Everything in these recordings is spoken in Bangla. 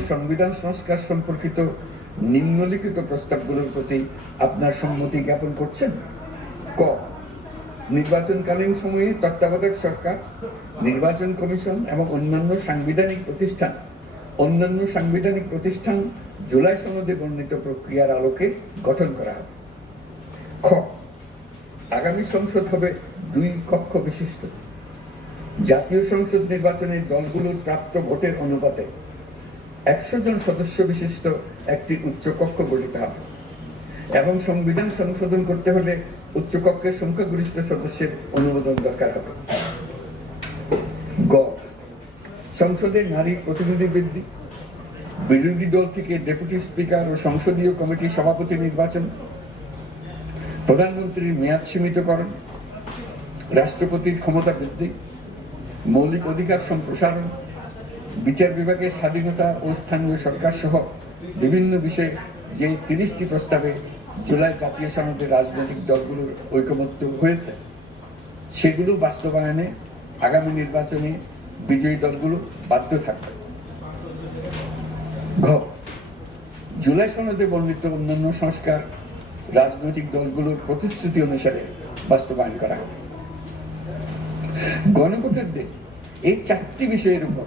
সংবিধান সংস্কার সম্পর্কিত নিম্নলিখিত প্রস্তাবগুলোর প্রতি আপনার সম্মতি জ্ঞাপন করছেন? ক, নির্বাচনকালীন সময়ে তত্ত্বাবধায়ক সরকার, নির্বাচন কমিশন এবং অন্যান্য সাংবিধানিক প্রতিষ্ঠান, অন্যান্য সাংবিধানিক প্রতিষ্ঠান জুলাই সনদে বর্ণিত প্রক্রিয়ার আলোকে গঠন করা হবে। খ, আগামী সংসদ হবে দুই কক্ষ বিশিষ্ট। জাতীয় সংসদ নির্বাচনের দলগুলোর প্রাপ্ত ভোটের অনুপাতে একশো জন সদস্য বিশিষ্ট একটি উচ্চকক্ষ গঠিত হবে। এবং সংবিধান সংশোধন করতে হলে উচ্চকক্ষের সংখ্যাগরিষ্ঠ সদস্যের অনুমোদন দরকার হবে। গ। সংসদে নারী প্রতিনিধি বৃদ্ধি। বিরোধী দল থেকে ডেপুটি স্পিকার ও সংসদীয় কমিটির সভাপতি নির্বাচন। প্রধানমন্ত্রীর মেয়াদ সীমিতকরণ। রাষ্ট্রপতির ক্ষমতা বৃদ্ধি। মৌলিক অধিকার সম্প্রসারণ। বিচার বিভাগের স্বাধীনতা ও স্থানীয় সরকার সহ বিভিন্ন বিষয়ে যে তিরিশটি প্রস্তাবে জুলাই জাতীয় সনদের রাজনৈতিক দলগুলোর ঐকমত্য হয়েছে, সেগুলো বাস্তবায়নে আগামী নির্বাচনে বিজয়ী দলগুলো বাধ্য থাকবে। ঘ, জুলাই সনদে বর্ণিত অন্যান্য সংস্কার রাজনৈতিক দলগুলোর প্রতিশ্রুতি অনুসারে বাস্তবায়ন করা হবে। গণভোটের দিন এই চারটি বিষয়ের উপর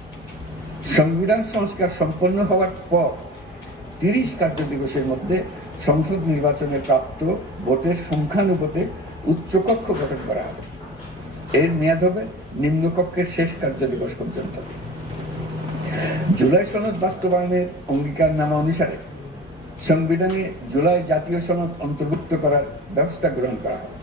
সংবিধান সংস্কার সম্পন্ন হওয়ার পর তিরিশ কার্য দিবসের মধ্যে সংসদ নির্বাচনে প্রাপ্ত ভোটের সংখ্যানুপাতে উচ্চকক্ষ গঠন করা হবে। এর মেয়াদ হবে নিম্নকক্ষের শেষ কার্য দিবস পর্যন্ত। জুলাই সনদ বাস্তবায়নের অঙ্গীকার নামা অনুসারে সংবিধানে জুলাই জাতীয় সনদ অন্তর্ভুক্ত করার ব্যবস্থা গ্রহণ করা হবে।